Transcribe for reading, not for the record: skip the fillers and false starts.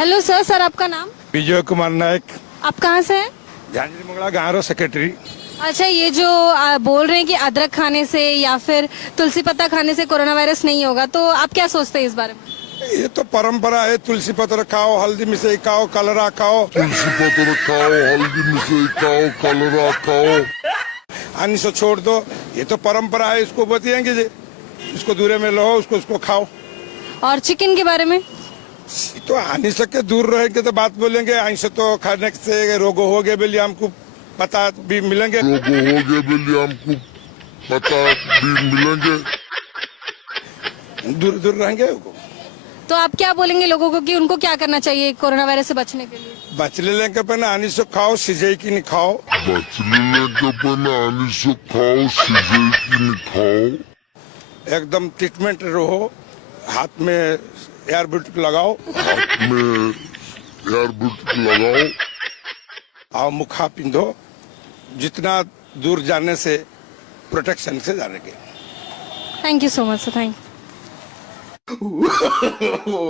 Hello sir, sir आपका नाम? विजय कुमार नायक, आप कहाँ से हैं? झांझरी मंगला गाँव सेक्रेटरी। अच्छा, ये जो बोल रहे हैं कि अदरक खाने से या फिर तुलसी पत्ता खाने से कोरोना वायरस नहीं होगा, तो आप क्या सोचते हैं इस बारे में? ये तो परंपरा है, तुलसी पत्र खाओ, हल्दी मिसई खाओ, कलरा खाओ, तुलसी पत्र खाओ, हल्दी मिसई खाओ, कलरा खाओ। अन्य से छोड़ दो, ये तो परंपरा है, इसको बताएंगे जे इसको दूर में लो, उसको खाओ। और चिकन के बारे में? ये तो आने से दूर रहेंगे तो बात बोलेंगे, आइंस तो खाने से रोग हो गए बोलिए हमको पता भी मिलेंगे, रोग हो गए बोलिए हमको पता भी मिलेंगे, दूर दूर रहेंगे। तो आप क्या बोलेंगे लोगों को कि उनको क्या करना चाहिए कोरोना वायरस से बचने के लिए? बचले लेंगे पहले आने से खाओ, सिजई की नहीं खाओ, बचले लेके पहले आने से खाओ, सीधे की नहीं खाओ। एकदम ट्रीटमेंट रहो, हाथ में एयरबड लगाओ, हाथ में एयरबड लगाओ, और मुखा पिंधो, जितना दूर जाने से प्रोटेक्शन से जाने के। Thank you so much sir, thank you.